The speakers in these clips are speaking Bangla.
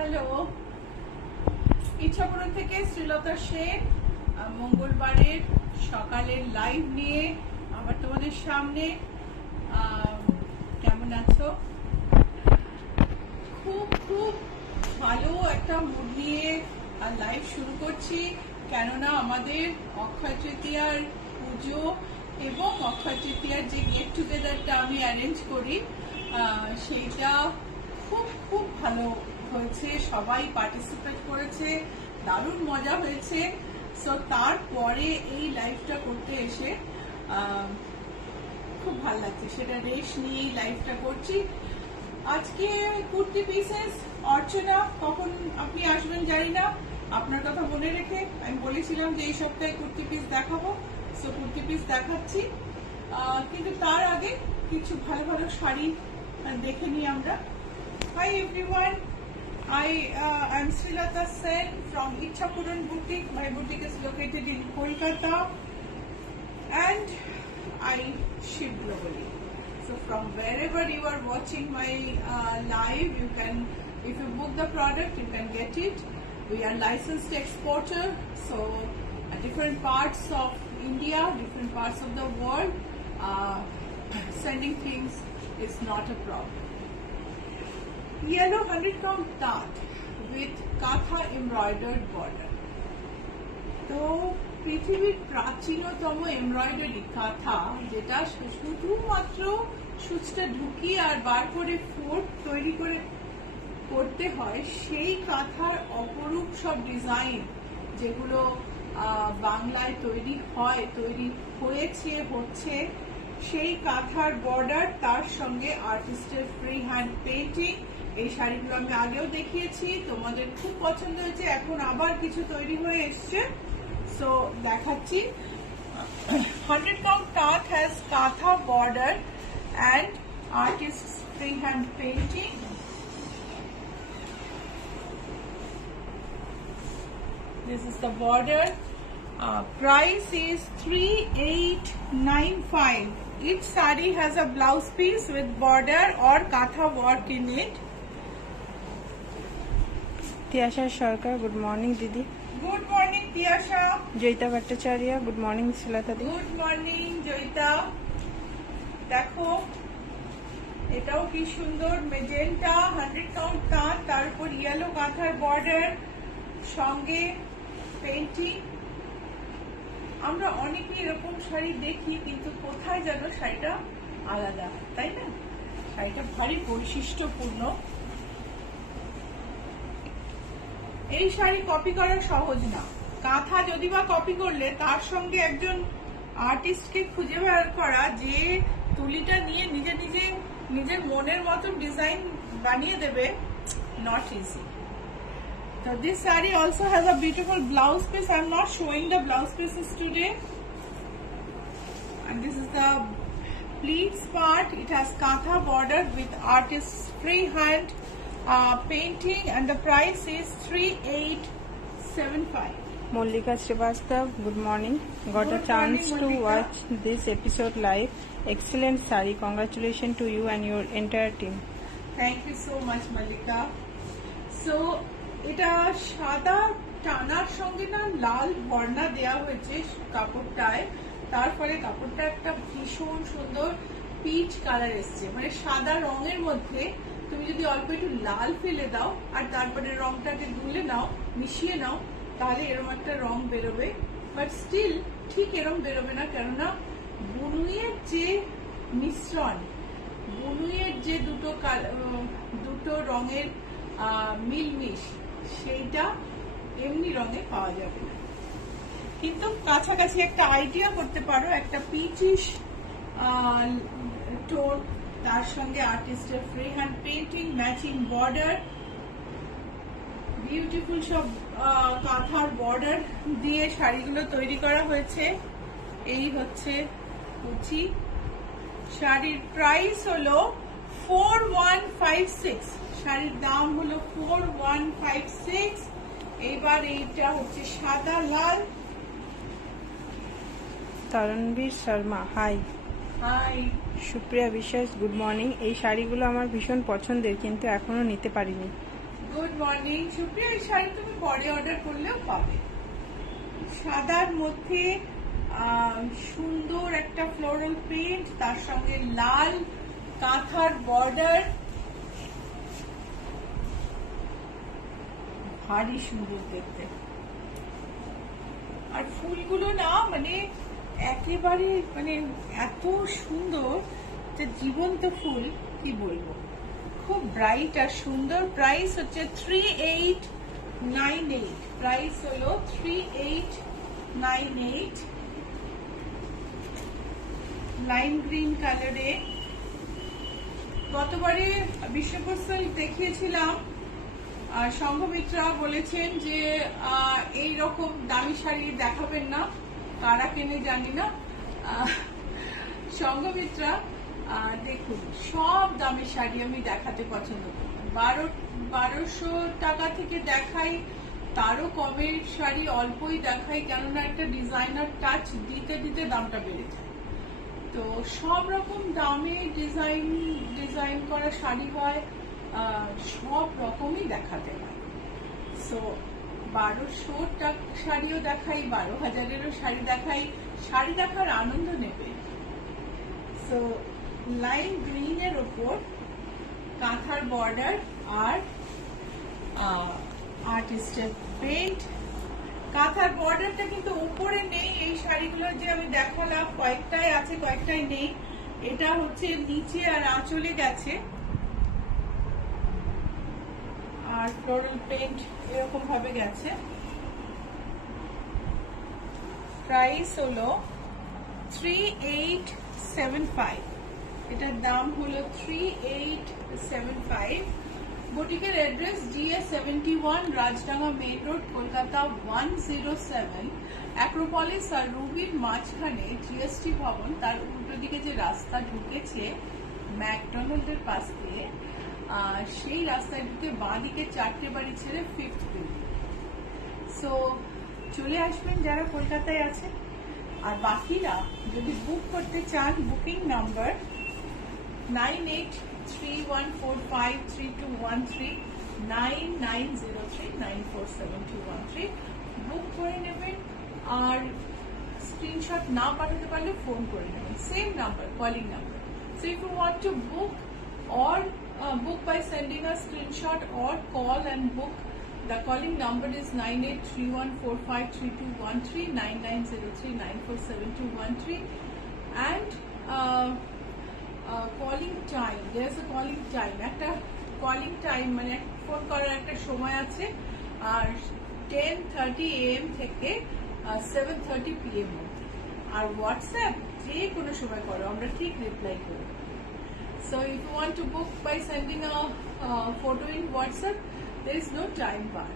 হ্যালো, ইচ্ছাপুরন থেকে শ্রীলতা শেখ মঙ্গলবারের সকালের লাইভ নিয়ে আবার তোমাদের সামনে। কেমন আছো? খুব খুব ভালো একটা মুড নিয়ে লাইভ শুরু করছি, কেননা আমাদের অক্ষয় তৃতীয়ার পুজো এবং অক্ষয় তৃতীয়ার যে গেট টুগেদারটা আমি অ্যারেঞ্জ করি সেইটা খুব খুব ভালো হয়েছে, সবাই পার্টিসিপেট করেছে, দারুণ মজা হয়েছে। সো তারপরে এই লাইভটা করতে এসে খুব ভালো লাগছে, সেটা রেশ নিয়েই লাইভটা করছি। আজকে কুর্তি পিসেস অর্চনা, কখন আপনি আসবেন জানি না, আপনার কথা মনে রেখে আমি বলেছিলাম যে এই সপ্তাহে কুর্তি পিস দেখাবো, সো কুর্তি পিস দেখাচ্ছি। কিন্তু তার আগে কিছু ভালো ভালো শাড়ি দেখে নিই আমরা। Hi everyone, I am Srilata Sen from Ichhapuran Boutique. My boutique is located in Kolkata and I ship globally. So from wherever you are watching my live, you can, if you book the product, you can get it. We are licensed exporter, so different parts of India, different parts of the world, sending things is not a problem. Yellow honeycomb dart with katha embroidered border. তো পৃথিবীর প্রাচীনতম এমব্রয়ডারি কাঁথা, যেটা শুধুমাত্র সুচটা ঢুকিয়ে আর বার করে ফোর্ট তৈরি করে করতে হয়, সেই কাঁথার অপরূপ সব ডিজাইন যেগুলো বাংলায় তৈরি হয়েছে হচ্ছে, সেই কাঁথার বর্ডার, তার সঙ্গে আর্টিস্টের ফ্রি হ্যান্ড পেইন্টিং। এই শাড়িগুলো আমি আগেও দেখিয়েছি, তোমাদের খুব পছন্দ হয়েছে, এখন আবার কিছু তৈরি হয়ে এসছে, সো দেখাচ্ছি। 100-pound tath has katha border and artist's free hand painting. This is the border. Price is 3895. Each saree has a blouse piece with border or katha work in it. Tiasha Sarkar, good morning দিদি। Good morning Tiasha. Joyita Bhattacharya, good morning Srilata দি। Good morning Joyita. দেখো এটাও কি সুন্দর, মেজেন্টা 100-pound তাঁত, তারপর ইয়েলো কাঁথার বর্ডার, সঙ্গে পেইন্টিং। আমরা অনেকে এরকম শাড়ি দেখি, কিন্তু কোথায় যেন শাড়িটা আলাদা, তাই না? শাড়িটা ভারী বৈশিষ্ট্যপূর্ণ। এই শাড়ি কপি করা সহজ না, কাঁথা যদি বা কপি করলে তার সঙ্গে একজন আর্টিস্টকে খুঁজে বের করা যে তুলিটা নিয়ে নিজের মনের মতন ডিজাইন বানিয়ে দেবে, not easy. So this saree also has a beautiful blouse piece. I am not showing the blouse pieces today. And this is the pleats part. It has katha border with artist's free hand painting, and the price is 3875. Mallika Srivastav, good morning. Got a chance to watch this episode live. Excellent saree. Congratulations to you and your entire team. Thank you so much, Mallika. So এটা সাদা টানার সঙ্গে না লাল বর্ণা দেয়া হয়েছে কাপড়টায়, তারপরে কাপড়টা একটা ভীষণ সুন্দর পিচ কালার এসছে, মানে সাদা রঙের মধ্যে তুমি যদি অল্প একটু লাল ফেলে দাও আর তারপরে রংটাকে গুলে নাও, মিশিয়ে নাও, তাহলে এরকম একটা রং বেরোবে। বাট স্টিল ঠিক এরকম বেরোবে না, কেননা বুনুইয়ের যে মিশ্রণ, বুনুইয়ের যে দুটো রঙের মিলমিশ, সেইটা এমনি রঙে পাওয়া যাবে না। কিন্তু কাছাকাছি একটা আইডিয়া করতে পারো, একটা পিচিশ টোন, তার সঙ্গে আর্টিস্টের free hand painting, matching border, beautiful সব কাঁথার বর্ডার দিয়ে শাড়িগুলো তৈরি করা হয়েছে। এই হচ্ছে কুচি। শাড়ির প্রাইস হলো 4156, শাড়ির দাম হলো 4156। এইবার এইটা হচ্ছে সাদা লাল। তরণবীর শর্মা, হাই। হাই। সুপ্রিয়া বিশ্বাস, গুড মর্নিং। এই শাড়িগুলো আমার ভীষণ পছন্দের, কিন্তু এখনো নিতে পারিনি। Good morning Supriya. এই শাড়ি তুমি পরে অর্ডার করলেও পাবে। সাদার মধ্যে সুন্দর একটা ফ্লোরাল প্রিন্ট, তার সঙ্গে লাল কাঁথার বর্ডার, ভারী সুন্দর দেখতে। আর ফুলগুলো না মানে একেবারে মানে এত সুন্দর যে জীবন্ত ফুল, কি বলবো, খুব ব্রাইট আর সুন্দর। প্রাইস হচ্ছে 3898। প্রাইস হলো 3898। লাইম গ্রিন কালারে। গতবারে বিশ্বপুর সিল্ক দেখিয়েছিলাম, সংঘমিত্রা বলেছেন যে এই রকম দামি শাড়ি দেখাবেন না, কারা কেনে জানি না। সংঘমিত্রা দেখুন, সব দামি শাড়ি আমি দেখাতে পছন্দ করি। 1200 টাকা থেকে দেখাই, তারও কমের শাড়ি অল্পই দেখাই, কেননা একটা ডিজাইনার টাচ দিতে দিতে দামটা বেড়ে যায়। তো সব রকম দামে ডিজাইন করা শাড়ি হয়, সব রকমই দেখাতে হয়। সো 1200 টাকা শাড়িও দেখাই, 12,000-এরও শাড়ি দেখাই, শাড়ি দেখার আনন্দ নেবে। সো লাইম গ্রিনের ওপর কাঁথার বর্ডার আর আর্টিস্টের পেইন্ট। কাঁথার বর্ডারটা কিন্তু উপরে নেই, এই শাড়িগুলো যে আমি দেখালাম কয়েকটাই আছে কয়েকটাই নেই। এটা হচ্ছে নিচে আর আঁচলে গেছে, আর ফ্লোরাল পেইন্ট এরকম ভাবে গেছে। প্রাইস হলো 3875। এটার দাম হলো 3875। বুটিকের address DA71, Rajdanga main road, Kolkata 107। Acropolis আর রুবির মাঝখানে GST ভবন, তার উল্টো দিকে যে রাস্তা ঢুকেছে ম্যাকডোনাল্ডের পাশ দিয়ে, সেই রাস্তায় ঢুকে বাঁ দিকে 4টে বাড়ি ছেড়ে 5th বিল্ডিং। সো চলে আসবেন যারা কলকাতায় আছেন। আর বাকিরা যদি বুক করতে চান, বুকিং নাম্বার 9831453213, 9903947213। বুক করে নেবেন, আর স্ক্রিনশট না পাঠাতে পারলে ফোন করে নেবেন, same number, calling number. So if you want to book or book by sending a screenshot or call and book, the calling number is 9831453213, 9903947213. And calling time, there's a calling time, একটা calling time মানে ফোন করার একটা সময় আছে, আর 10:30 AM থেকে 7:30 PM মধ্যে। আর হোয়াটসঅ্যাপ যে কোনো সময় করো, আমরা ঠিক রিপ্লাই করব। So if you want to book by sending a photo in WhatsApp, there is no time bar.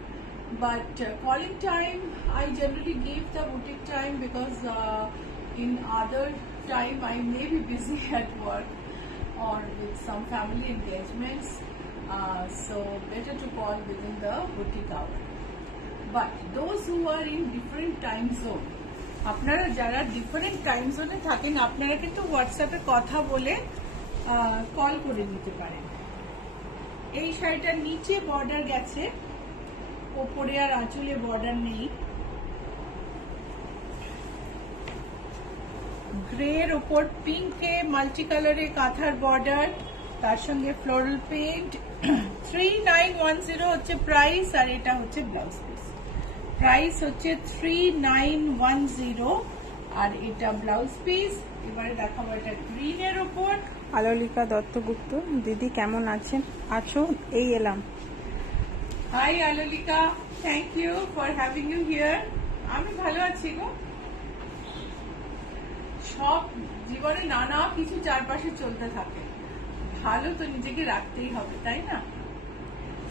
But calling time, I generally give the boutique time, because in other time I may be busy at work or with some family engagements. So better to call within the boutique hour. But those who are in different time zone, আপনারা যারা ডিফারেন্ট টাইম জোনে থাকেন, আপনারা কিন্তু হোয়াটসঅ্যাপে কথা বলে কল করে নিতে পারেন। এই শাড়িটার নিচে বর্ডার গেছে, ওপরে আর আঁচলে বর্ডার নেই। গ্রের ওপর পিঙ্কে মাল্টি কালারে কাঁথার বর্ডার, তার সঙ্গে ফ্লোরাল পেইন্ট। 3910 হচ্ছে প্রাইস, আর এটা হচ্ছে ব্লাউজ পিস। প্রাইস হচ্ছে 3910, আর এটা ব্লাউজ পিস। এবারে দেখাবো এটা গ্রিনের ওপর। আলোলিকা দত্তগুপ্ত, দিদি কেমন আছেন? আছো? এই এলাম। Hi Alolika, thank you for having you here. আমি ভালো আছি গো। সব জীবনে নানা কিছু চারপাশে চলতে থাকে, ভালো তো নিজেকে রাখতেই হবে, তাই না?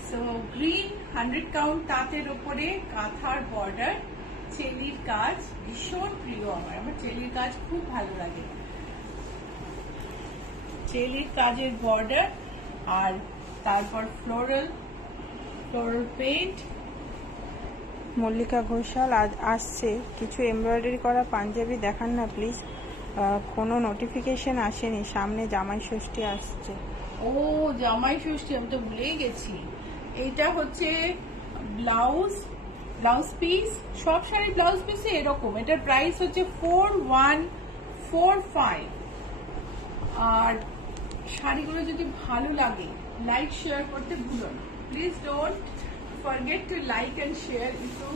সো গ্রিন 100 কাউন্ট তাঁতের ওপরে কাঁথার বর্ডার, চেলির কাজ ভীষণ প্রিয় আমার, চেলির কাজ খুব ভালো লাগে। চেলির কাজের বর্ডার, আর তারপর ফ্লোরাল পেইন্ট। মল্লিকা ঘোষাল, আজ আসছে কিছু এমব্রয়ডারি করা পাঞ্জাবি দেখান না প্লিজ। কোনো নোটিফিকেশন আসেনি, সামনে জামাই ষষ্ঠী আসছে। ও জামাই ষষ্ঠী, আমি তো ভুলেই গেছি। এইটা হচ্ছে ব্লাউজ পিস। সব শাড়ি ব্লাউজ পিসে এরকম। এটার প্রাইস হচ্ছে 4145। আর শাড়িগুলো যদি ভালো লাগে লাইক শেয়ার করতে ভুলো না। Please don't forget to like and share if you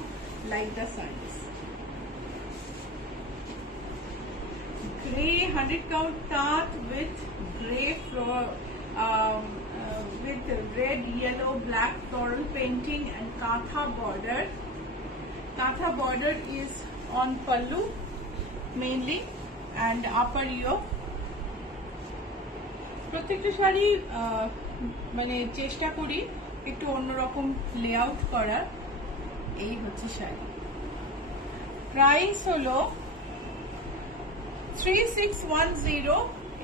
like the saris. Grey 100 count taat with grey with red, yellow, black floral painting and katha border. Katha border is on pallu mainly and upper yoke. প্রত্যেকটা শাড়ি মানে চেষ্টা করি একটু অন্যরকম লেআউট করার। এই হচ্ছে শাড়ি। প্রাইস হলো 3610।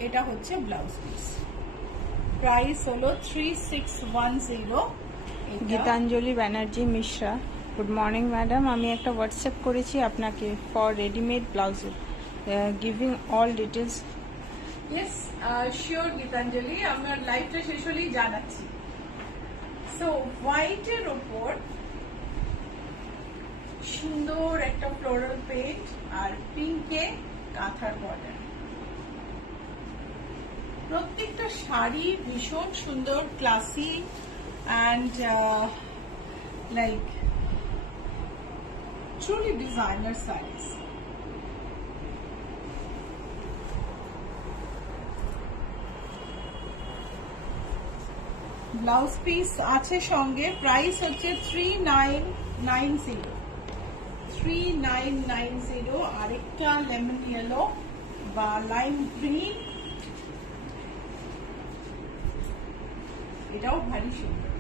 এটা হচ্ছে ব্লাউজ পিস। প্রাইস হলো 3610। Gitanjali Banerjee Mishra, good morning madam. আমি একটা হোয়াটসঅ্যাপ করেছি আপনাকে ফর রেডিমেড ব্লাউজের, giving all details. Yes sure Gitanjali, আমার লাইভটা শেষ হলেই জানাচ্ছি। সো হোয়াইটের ওপর সুন্দর একটা ফ্লোরাল পেইন্ট আর পিঙ্কে কাঁথার বর্ডার। প্রত্যেকটা শাড়ি ভীষণ সুন্দর, classy and like truly designer saris. Blouse piece আছে সঙ্গে। প্রাইস হচ্ছে 3990। আরেকটা লেমন ইয়েলো বা লাইম গ্রিন, এটাও ভারী সুন্দর।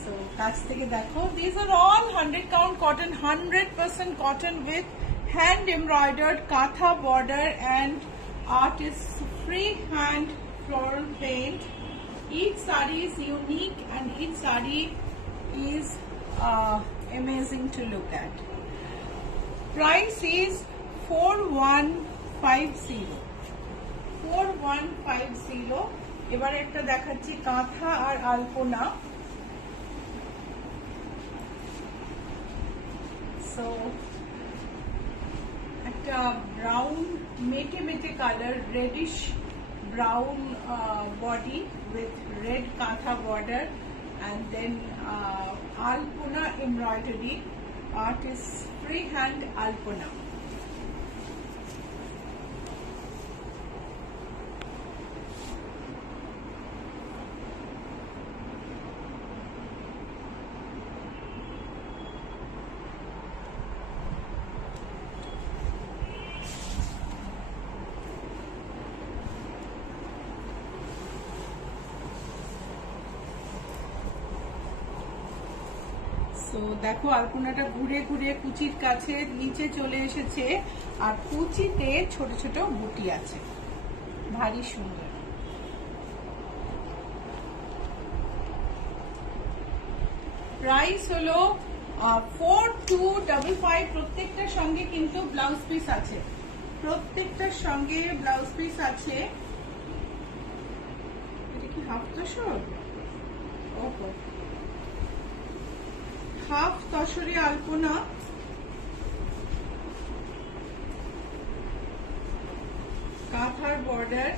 সো কাছ থেকে দেখো, this are all 100 count cotton, 100% cotton with hand embroidered katha border and artist free hand floral paint. Each saree is unique and each saree is amazing to look at. Price is 4150। এবার একটা দেখাচ্ছি কাঁথা আর আলপনা। সো একটা ব্রাউন মেটে মেটে colour, reddish brown body with red katha border and then alpona embroidery, artist freehand alpona. তো দেখো আলপনাটা ঘুরে ঘুরে কুচির কাছে নিচে চলে এসেছে আর কুচিতে ছোট ছোট বুটি আছে, ভারী সুন্দর। প্রাইস হলো 4255। প্রত্যেকটার সঙ্গে কিন্তু ব্লাউজ পিস আছে, প্রত্যেকটার সঙ্গে ব্লাউজ পিস আছে। এটা কি হাফ তসর? ওহো, হাফ তসরে আলপনা, কাঁথার বর্ডার।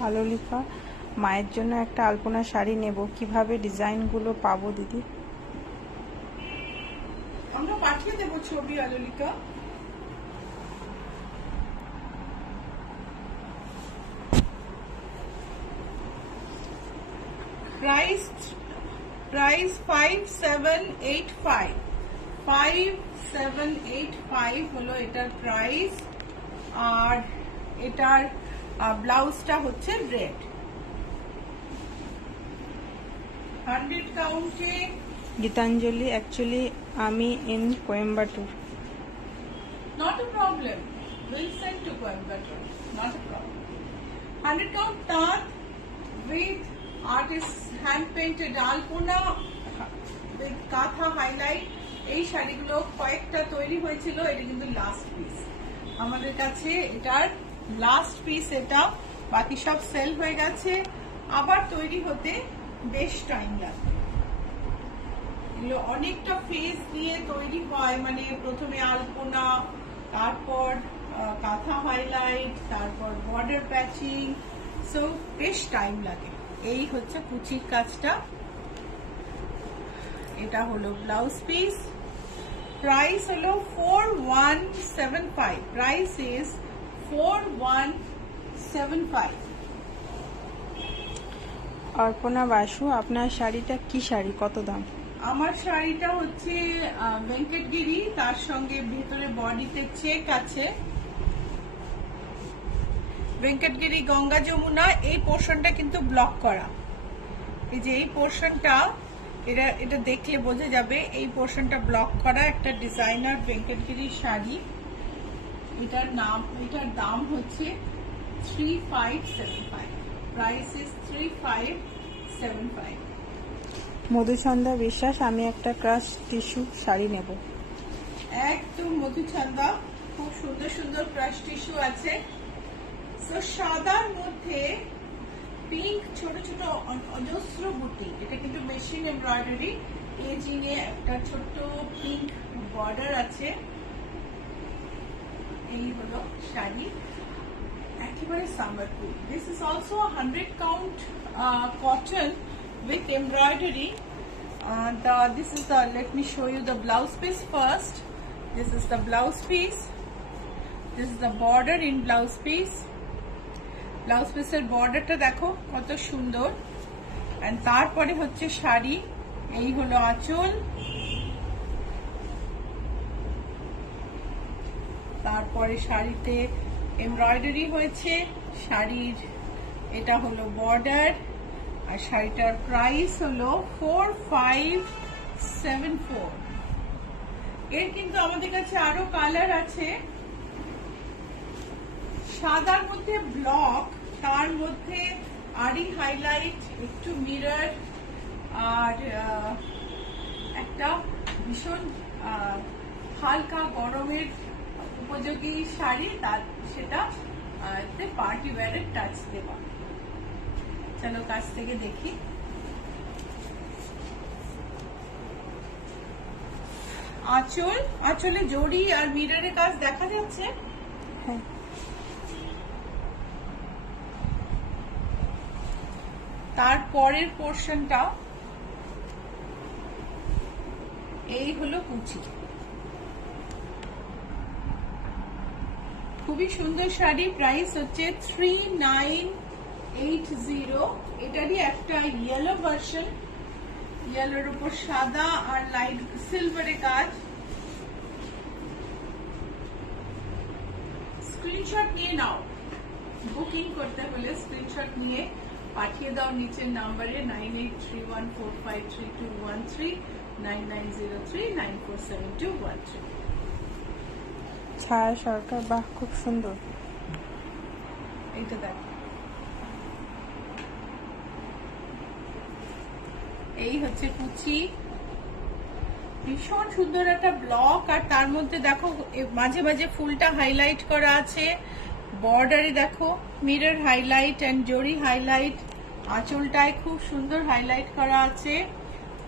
ভালো লেখা। মায়ের জন্য একটা আলপনা শাড়ি নেব, কিভাবে ডিজাইনগুলো পাবো দিদি? আমরা পাঠিয়ে দেবো ছবি আলোলিকা। প্রাইস 5785। 5785 হলো এটার প্রাইস। আর এটার ব্লাউজটা হচ্ছে রেড। 100 কাউন্টে। গীতাঞ্জলি, অ্যাকচুয়ালি আমি in Coimbatore. Not a problem. We'll send to Coimbatore. Not a problem. 100 count taat with artist hand painted alpona with katha highlight। এই শাড়িগুলো কয়েকটা তৈরি হয়েছিল, এটা কিন্তু লাস্ট পিস। আমাদের কাছে এটার লাস্ট পিস এটা, বাকি সব সেল হয়ে গেছে। আবার তৈরি হতে বেশ টাইম লাগে, এগুলো অনেকটা ফেজ নিয়ে তৈরি হয়, মানে প্রথমে আলপনা, তারপর কাঁথা হাইলাইট, তারপর বর্ডার প্যাচিং, সো বেশ টাইম লাগে। এই হচ্ছে কুচির কাজটা। এটা হলো ব্লাউজ পিস, প্রাইস হলো 4175, প্রাইস ইজ 4175। অর্পণা বাসু, আপনার শাড়িটা কি শাড়ি, কত দাম? আমার শাড়িটা হচ্ছে ভেঙ্কটগিরি, তার সঙ্গে ভেতরে বডিতে চেক আছে। ভেঙ্কটগিরি গঙ্গা যমুনা, এই পোর্শনটা কিন্তু ব্লক করা। এই যে এই পোর্শনটা, এটা দেখলে বোঝা যাবে, এই পোর্শনটা ব্লক করা একটা ডিজাইনার ভেঙ্কটগিরি শাড়ি। এটার দাম হচ্ছে 3575, প্রাইস ইজ 3575। মধুসন্ধ্যা বিশ্বাস, আমি একটা ক্রাশ টিস্যু শাড়ি নেব। একদম মধুচন্দা, খুব সুন্দর সুন্দর ক্রাশ টিস্যু আছে। তো সাদার মধ্যে পিঙ্ক ছোট ছোট অজস্র বুটি, এটা কিন্তু মেশিন এমব্রয়ডারি, এজিং এ একটা ছোট্ট পিঙ্ক বর্ডার আছে। এই হলো শাড়ি, একেবারে summer cool. This is also 100 count cotton with embroidery. This is the, let me show you the blouse piece first. This is the blouse piece, this is the border in blouse piece. Blouse পিসের বর্ডারটা দেখো কত সুন্দর, এন্ড তারপরে হচ্ছে শাড়ি। এই হলো আঁচল, তারপরে শাড়িতে এমব্রয়ডারি হয়েছে, শাড়ির এটা হলো বর্ডার, আর শাড়িটার প্রাইস হলো 4574। এর কিন্তু আমাদের কাছে আরো কালার আছে। সাদার মধ্যে ব্লক, তার মধ্যে আড়ি হাইলাইট, একটু মিরর, আর একটা ভীষণ হালকা গরমের উপযোগী শাড়ি, তার সেটা পার্টি ওয়্যারের টাচ দেওয়া। চলো কাছ থেকে দেখি। আঁচলে জড়ি আর মিররের কাজ দেখা যাচ্ছে। হ্যাঁ, তারপরের পোর্শনটা এই হলো কুচি। খুবই সুন্দর শাড়ি, প্রাইস হচ্ছে 3980। এটারই একটা ইয়েলো ভার্সন, ইয়েলোর উপর সাদা আর লাইট সিলভারে কাজ। স্ক্রিনশট নিয়ে নাও, বুকিং করতে হলে স্ক্রিনশট নিয়ে পাঠিয়ে দাও নিচের নাম্বারে 9831453213, 9903947213। ছায়া সরকার, বাহ খুব সুন্দর। এইটা দেখো, এই হচ্ছে কুচি, ভীষণ সুন্দর একটা ব্লক, আর তার মধ্যে দেখো মাঝে মাঝে ফুলটা হাইলাইট করা আছে। বর্ডারে দেখো মিরর হাইলাইট এন্ড জরি হাইলাইট, আঁচলটায় খুব সুন্দর হাইলাইট করা আছে।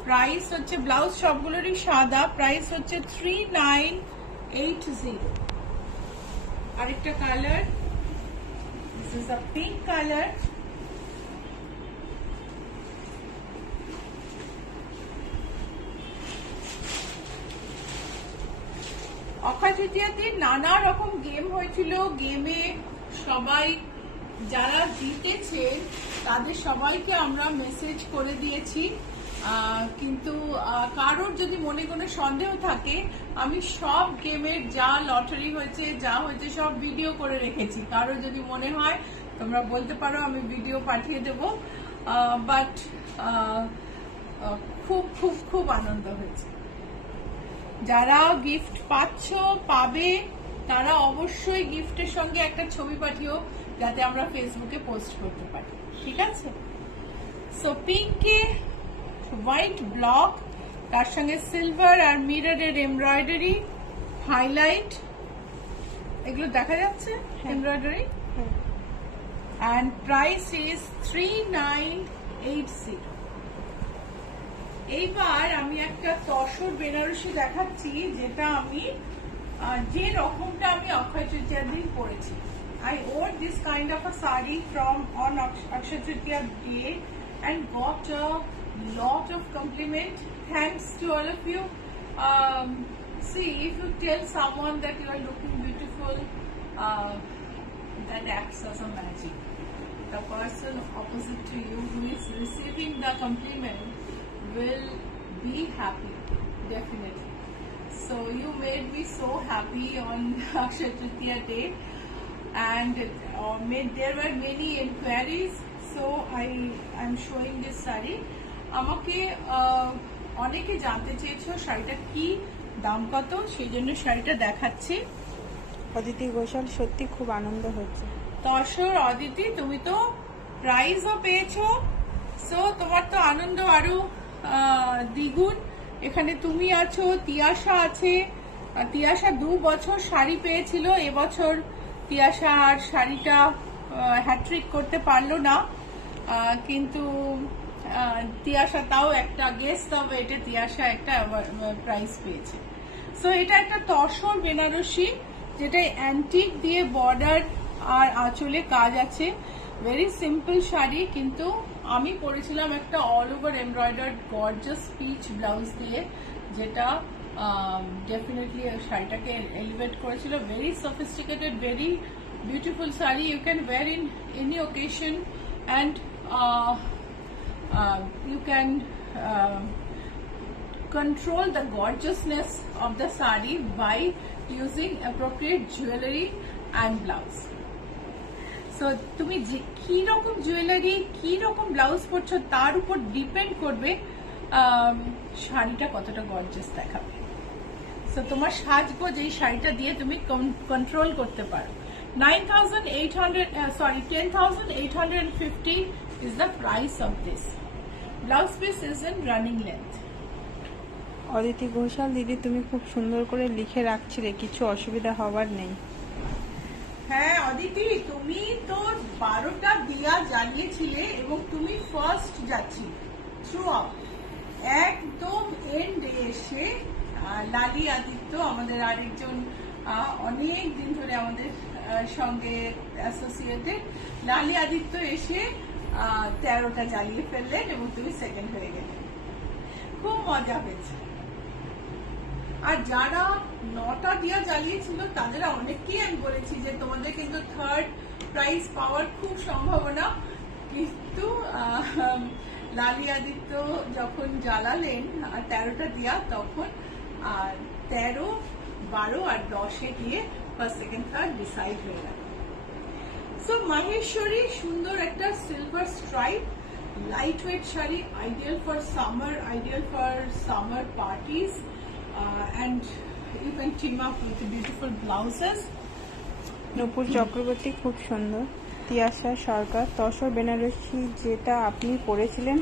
প্রাইস হচ্ছে, ব্লাউজ সবগুলোরই সাদা, প্রাইস হচ্ছে 3980। আরেকটা colour, this is a pink colour. অক্ষয় তৃতীয়াতে নানা রকম গেম হয়েছিল, গেমে সবাই যারা জিতেছে তাদের সবাইকে আমরা মেসেজ করে দিয়েছি, কিন্তু কারোর যদি মনে কোনো সন্দেহ থাকে, আমি সব গেমের যা লটারি হয়েছে যা হয়েছে সব ভিডিও করে রেখেছি। কারোর যদি মনে হয় তোমরা বলতে পারো, আমি ভিডিও পাঠিয়ে দেব। বাট খুব খুব খুব আনন্দ হয়েছে। যারা গিফট পাবে তারা অবশ্যই গিফটের সঙ্গে একটা ছবি পাঠিও, যাতে আমরা ফেসবুকে পোস্ট করতে পারি, ঠিক আছে? সো পিঙ্কে হোয়াইট ব্লক, তার সঙ্গে সিলভার আর মিররের এমব্রয়ডারি হাইলাইট। এগুলো দেখা যাচ্ছে হ্যাঁ। এমব্রয়ডারি, হ্যাঁ। and price is 3980. এইবার আমি একটা তসর বেনারসি দেখাচ্ছি, যেটা আমি যে রকমটা আমি অক্ষয় তৃতীয়ার দিন পরেছি। I wore this kind of a sari from on Akshaya Tritiya day and got a lot of compliment. Thanks to all of you. See, if you tell someone that you are looking beautiful, that acts as a magic. The person opposite to you who is receiving the compliment will be happy, definitely. So you made me so happy on Akshaya Tritiya day, and there were many inquiries, so I am showing this sari. আমাকে অনেকে জানতে চেয়েছো শাড়িটা কি দাম কত, সেই জন্য শাড়িটা দেখাচ্ছি। অদিতি ঘোষাল, সত্যি খুব আনন্দ হচ্ছে। তসর অদিতি, তুমি তো প্রাইজও পেয়েছো, সো তোমার তো আনন্দ আরো দ্বিগুণ। এখানে তুমি আছো, তিয়াশা আছে। তিয়াশা 2 বছর শাড়ি পেয়েছিল, এবছর তিয়াশা আর শাড়িটা হ্যাট্রিক করতে পারলো না, কিন্তু তিয়াশা তাও একটা গেস্ট অফ এটা, তিয়াশা একটা প্রাইজ পেয়েছে। সো এটা একটা তসর বেনারসি, যেটা অ্যান্টিক দিয়ে বর্ডার আর আঁচলে কাজ আছে। ভেরি সিম্পল শাড়ি, কিন্তু আমি পরেছিলাম একটা all over embroidered gorgeous peach blouse দিয়ে, যেটা ডেফিনেটলি শাড়িটাকে এলিভেট করেছিল। Very sophisticated, very beautiful sari. You can wear in any occasion and you can control the gorgeousness of the sari by using appropriate jewelry and blouse. So তুমি যে কি রকম জুয়েলারি, কি রকম ব্লাউজ পরছো তার উপর ডিপেন্ড করবে শাড়িটা কতটা গর্জাস দেখাবে। সো তোমার সাজগোজ এই শাড়িটা দিয়ে তুমি কন্ট্রোল করতে পারো। 10,850 is the price of this. Blouse piece is in running length. Aditi Ghoshal দিদি, তুমি খুব সুন্দর করে লিখে রাখছিলে, কিছু অসুবিধা হবার নেই। হ্যাঁ অদিতি, তুমি তো 12টা দিয়া জ্বালিয়েছিলে এবং তুমি ফার্স্ট যাচ্ছি থ্রু আউট। একদম এন্ডে এসে লালি আদিত্য, আমাদের আরেকজন অনেক দিন ধরে আমাদের সঙ্গে অ্যাসোসিয়েটেড, লালি আদিত্য এসে 13টা জ্বালিয়ে ফেললেন এবং তুমি সেকেন্ড হয়ে গেলে। খুব মজা হয়েছে। আর যারা 9টা দিয়া জ্বালিয়েছিল তাদের অনেককেই আমি বলেছি যে তোমাদের কিন্তু থার্ড প্রাইজ পাওয়ার খুব সম্ভাবনা, কিন্তু লালি আদিত্য যখন জ্বালালেন 13টা দিয়া, তখন 13, 12 আর 10-এ গিয়ে ফার্স্ট সেকেন্ড থার্ড ডিসাইড হয়ে গেল। সো মাহেশ্বরী, সুন্দর একটা silver stripe light weight sari, ideal for summer parties, and you can team up with beautiful blouses. নূপুর চক্রবর্তী, খুব সুন্দর। তিয়াশা সরকার, তসর বেনারসি যেটা আপনি পরেছিলেন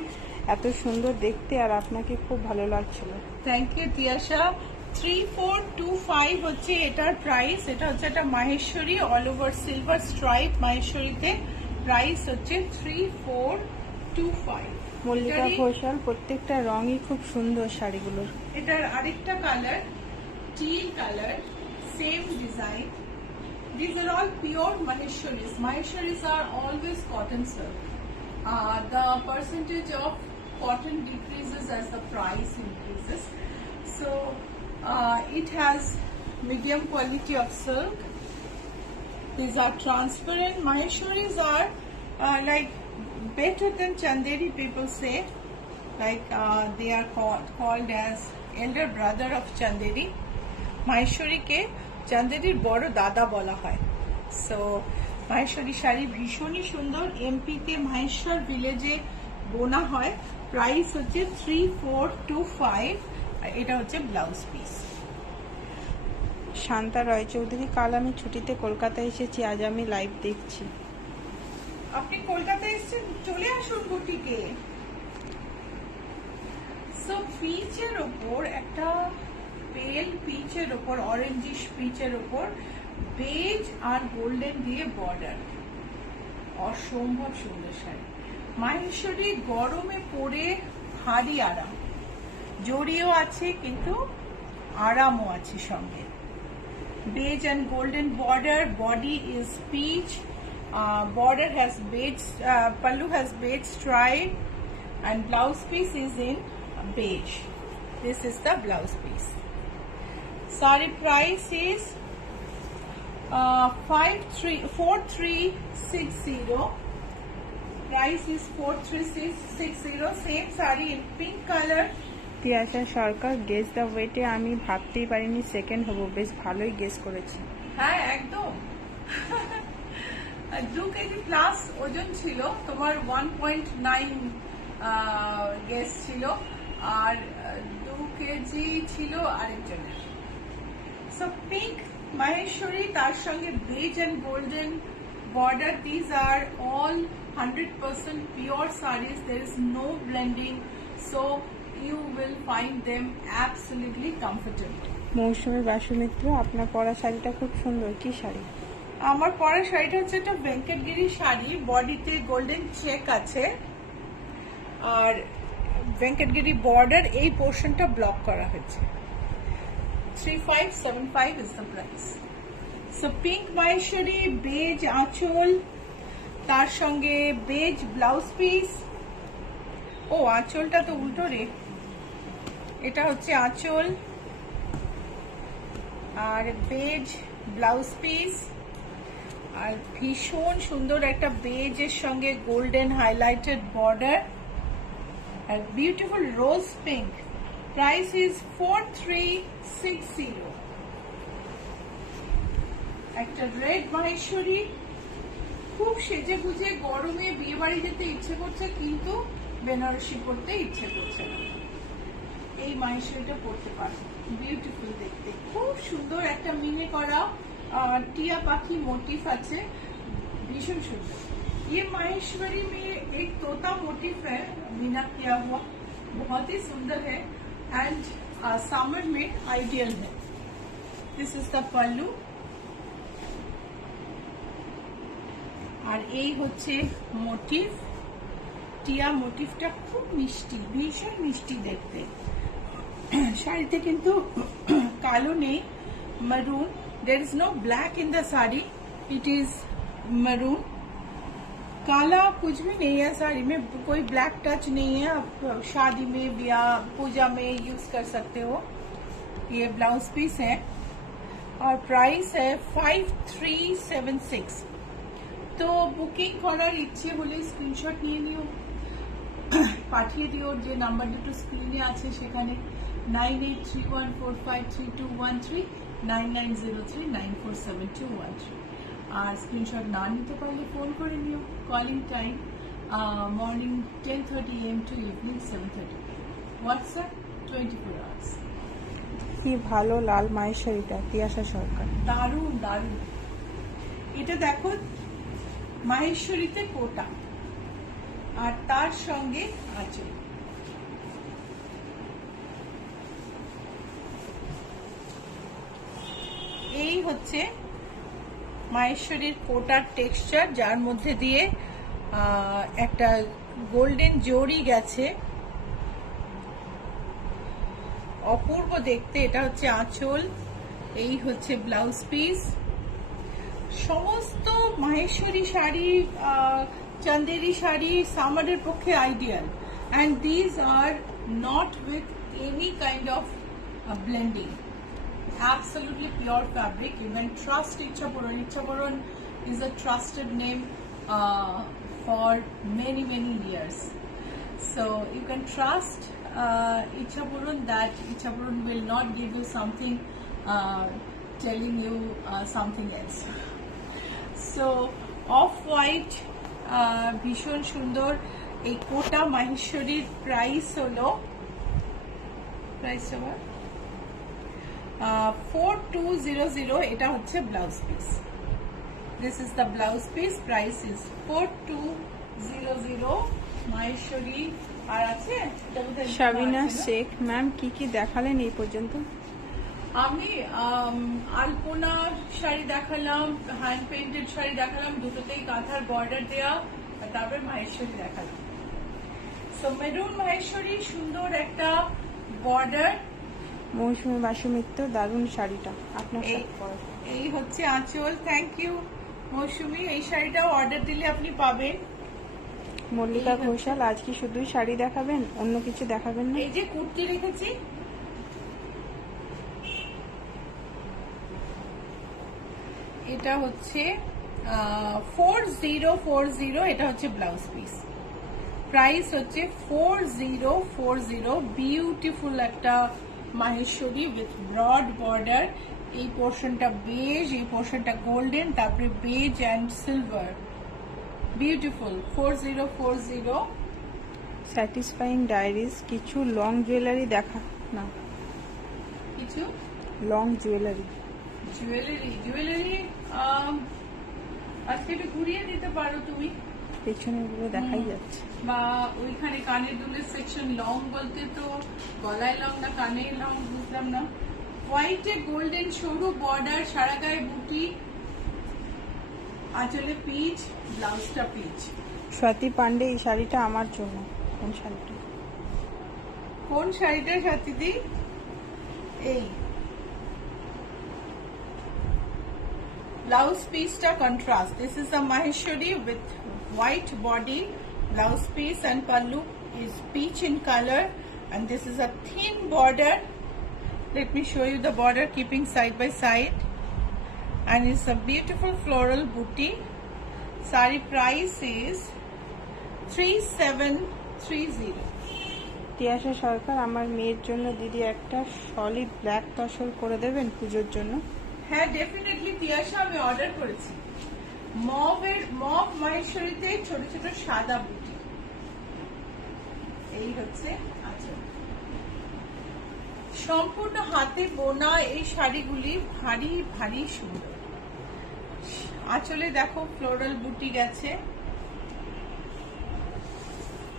এত সুন্দর দেখতে, আর আপনাকে খুব ভালো লাগছিল। Thank you Tiyasha. 3425 হচ্ছে এটার প্রাইস। এটা হচ্ছে একটা Maheshwari all over silver stripe মাহেশ্বরীতে, প্রাইস হচ্ছে 3425। মল্লিকা ঘোষাল, প্রত্যেকটা রঙই খুব সুন্দর শাড়িগুলোর। এটার আরেকটা colour till colour, same design. These are all pure Maheshwaris. Maheshwaris are always cotton silk. The percentage of cotton decreases as the price increases. So it has medium quality of silk. These are transparent. Maheshwaris are like better than Chanderi, people say. Like they are called as elder brother of Chanderi. Maheshwari ke চান্দেরির বড় দাদা বলা হয়। সো মাহেশ্বরী শাড়ি ভীষণই সুন্দর। এমপিতে মাহেশ্বর ভিলেজে বোনা হয়। প্রাইস হচ্ছে 3425। এটা হচ্ছে ব্লাউজ পিস। শান্তা রায়চৌধুরী, কাল আমি ছুটিতে কলকাতা এসেছি, আজ আমি লাইভ দেখছি। আপনি কলকাতায় এসেছেন, চলে আসুন বুটিকে। সো পিচের ওপর একটা পেল পিচের ওপর, অরেঞ্জিশ পিচের ওপর বেজ আর গোল্ডেন দিয়ে বর্ডার, অসম্ভব সুন্দর শাড়ি। মাহেশ্বরী গরমে পরে ভারী আরাম, জড়িও আছে কিন্তু আরামও আছে সঙ্গে। Beige and golden border, body is peach, border has beige, pallu has beige stripe, and blouse piece is in beige. This is the blouse piece. Sari price is 4360. Price is 4360. Same sari in pink color. Tiasha Sarkar, guess the ওয়েটে আমি ভাবতেই পারিনি সেকেন্ড হব, বেশ ভালোই গেস করেছি। হ্যাঁ একদম 2 কেজি প্লাস ওজন ছিল তোমার, 1.9 গেস ছিল, আর 2 কেজি ছিল আরেকজনের। সো পিঙ্ক মাহেশ্বরী, তার সঙ্গে beige and golden border. These are all 100% pure sarees. There is no blending, so you will find them absolutely comfortable. মৌসুমী বাসুমিত্র, আপনার পরা শাড়িটা খুব সুন্দর, কি শাড়ি? আমার পরা শাড়িটা হচ্ছে একটা ভেঙ্কটগিরি শাড়ি, বডিতে গোল্ডেন চেক আছে আর ভেঙ্কটগিরি বর্ডার, এই পোর্শনটা ব্লক করা হয়েছে। 3575 is the price. So pink Maheshwari, beige আঁচল, তার সঙ্গে বেজ ব্লাউজ পিস। ও আঁচলটা তো উল্টো রে, এটা হচ্ছে আঁচল আর বেজ ব্লাউজ পিস, আর ভীষণ সুন্দর একটা বেজের সঙ্গে গোল্ডেন হাইলাইটেড বর্ডার, আর beautiful rose pink. Price is 4360। একটা রেড মাহেশ্বরী, খুব সেজে গুজে গরমে বিয়ে বাড়ি যেতে ইচ্ছে করছে কিন্তু বেনারসি পরতে ইচ্ছে করছে না, এই মাহেশ্বরীটা পরতে পারো, বিউটিফুল দেখতে, খুব সুন্দর একটা মিনে করা টিয়া পাখি मोटिफ আছে, भीषण सुंदर। ये माहेश्वरी में एक तोता मोटिफ है मीना किया हुआ, बहुत ही सुंदर है एंड समर में आइडियल है। दिस इज द पल्लू, আর এই হচ্ছে মোটিভ, টিয়া মোটিভটা খুব মিষ্টি, ভীষণ মিষ্টি দেখতে। শাড়িতে কিন্তু কালো নেই, maroon, there is no black in the sari, it is maroon। काला कुछ भी नहीं है साड़ी में, कोई ब्लैक टच नहीं है, आप शादी में ब्याह पूजा में यूज कर सकते हो। ये ब्लाउज पीस है और प्राइस है 5376। তো বুকিং করার ইচ্ছে হলে স্ক্রিনশট নিয়ে নিও, পাঠিয়ে দিও, যে নাম্বার দুটো স্ক্রিনে আছে সেখানে 9831453213, 9903947213। আর স্ক্রিনশট না নিতে পারলে ফোন করে নিও। Calling time morning 10:30 AM to evening 7:30, WhatsApp 24 hours। কি ভালো লাল মাহেশ্বরীটা, তিয়াশা সরকার। দারুণ দারুণ, এটা দেখো মাহেশ্বরীতে কোটা আর তার সঙ্গে আঁচল। এই হচ্ছে মাহেশ্বরীর কোটার টেক্সচার, যার মধ্যে দিয়ে একটা গোল্ডেন জড়ি গেছে, অপূর্ব দেখতে। এটা হচ্ছে আঁচল, এই হচ্ছে ব্লাউজ পিস। সমস্ত মাহেশ্বরী শাড়ি, চন্দেরি শাড়ি সামারের পক্ষে ideal, and these are not with any kind of blending, absolutely pure fabric. You can trust Ichapuran. Ichapuran is a trusted name for many years, so you can trust Ichapuran that Ichapuran will not give you something telling you something else. So off white, ভীষণ সুন্দর এই কোটা মাহেশ্বরীর প্রাইস হলো 4200। এটা হচ্ছে blouse piece, this is the blouse piece, price is 4200 Maheshwari. আর আছে শাবিনা শেখ, ম্যাম কি কি দেখালেন এই পর্যন্ত? আমি আলপনা শাড়ি দেখালাম, হ্যান্ড পেইন্টেড শাড়ি দেখালাম, দুটোতেই কাঁথার বর্ডার দেওয়া, আর তারপরে মাহেশ্বরী দেখালাম। সো মেরুন মাহেশ্বরী, সুন্দর একটা বর্ডার। মৌসুমী বাসু মিত্র, দারুণ শাড়িটা আপনার এই সাথে পরা। এই হচ্ছে আঁচল। থ্যাংক ইউ মৌসুমী। এই শাড়িটাও অর্ডার দিলে আপনি পাবেন। মল্লিকা এই হচ্ছে- ঘোষাল, আজ কি শুধুই শাড়ি দেখাবেন, অন্য কিছু দেখাবেন না? এই যে কুর্তি রেখেছি, এটা হচ্ছে 4040, এটা হচ্ছে ব্লাউজ পিস। প্রাইস হচ্ছে 4040। বিউটিফুল একটা মাহেশ্বরী উইথ ব্রড বর্ডার। এই পোর্শনটা বেজ, এই পোর্শনটা গোল্ডেন, তারপরে beige and silver. Beautiful 4040। Satisfying diaries, কিছু লং জুয়েলারি দেখা না। কিছু লং জুয়েলারি, জুয়েলারি আজকে একটু ঘুরিয়ে দিতে পারো তুমি, পেছনে গুলো দেখাই যাচ্ছে। বা ওইখানে কানের দুলের সেকশন। লং বলতে তো গলায় লং না কানে লং, বুঝলাম না। হোয়াইটে গোল্ডেন সরু বর্ডার, সারা গায়ে বুটি, আঁচলে পিচ, ব্লাউজটা পিচ। স্বাতি পান্ডে, এই শাড়িটা আমার জন্য। কোন শাড়িটা? কোন শাড়িটা সাথীদি? এই blouse piece ta contrast. This is a Maheshwari with white body. Blouse piece and pallu is peach in color, and this is a thin border. Let me show you the border, keeping side by side, and it's a beautiful floral booty. Sari price is 3730. Tiyasha সরকার, আমার মেয়ের জন্য দিদি একটা সলিড ব্ল্যাক তসর করে দেবেন পুজোর জন্য। হ্যাঁ, ডেফিনেটলি তিয়াশা, আমি অর্ডার করেছি। মভ মাহেশ্বরীতে ছোট ছোট সাদা বুটি। এই হচ্ছে আচ্ছা, সম্পূর্ণ হাতে বোনা এই শাড়িগুলি ভারী ভারী সুন্দর। আঁচলে দেখো ফ্লোরাল বুটি গেছে,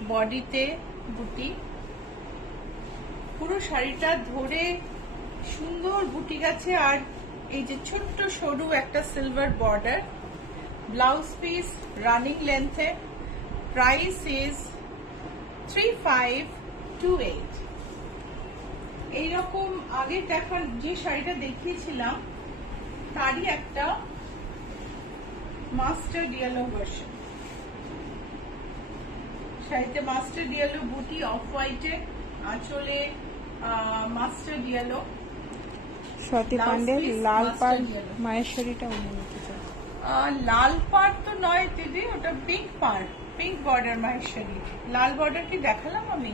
বডিতে বুটি, পুরো শাড়িটা ধরে সুন্দর বুটি গেছে। আর এই যে ছোট্ট সরু একটা silver border. Blouse piece running লেন্থে। Price is 3528। এইরকম আগে দেখার যে শাড়িটা দেখিয়েছিলাম তারই একটা মাস্টার্ড ইয়েলো ভার্সন। শাড়িতে মাস্টার্ড ইয়েলো বুটি, অফ হোয়াইটে, আঁচলে mustard yellow. Swati Blouse Pandey, piece, লাল mustard পাড় yellow. মাহেশ্বরীটা অন্য কিছু। লাল পাড় তো নয় দিদি, ওটা পিঙ্ক পাড়, পিঙ্ক বর্ডার মাহেশ্বরী। লাল বর্ডার কি দেখালাম আমি?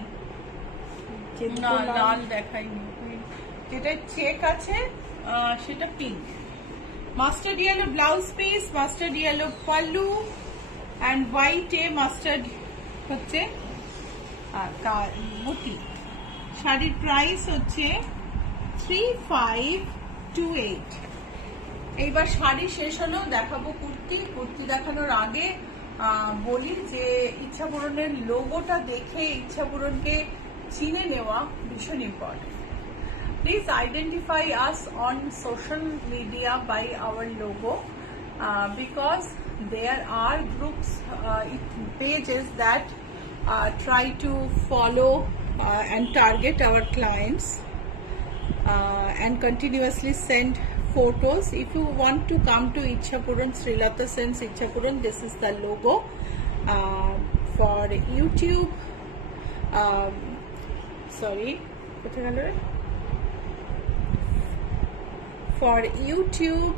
যে দুটো না, লাল- লাল দেখাইনি। যেটা চেক আছে সেটা pink. Mustard yellow blouse piece, mustard yellow pallu, and হোয়াইটে মাস্টার্ড হচ্ছে বুটি। শাড়ির প্রাইস হচ্ছে 3528। এইবার শাড়ি শেষ হলো, দেখাবো কুর্তি। কুর্তি দেখানোর আগে বলি যে ইচ্ছা পূরণের লোগোটা দেখে ইচ্ছা পূরণকে চিনে নেওয়া ভীষণ important. Please identify us on social media by our logo, because there are groups, pages that try to follow and target our clients and continuously send photos. If you want to come to Ichhapuran, Srilata Sense Ichhapuran, this is the logo. For YouTube, for YouTube,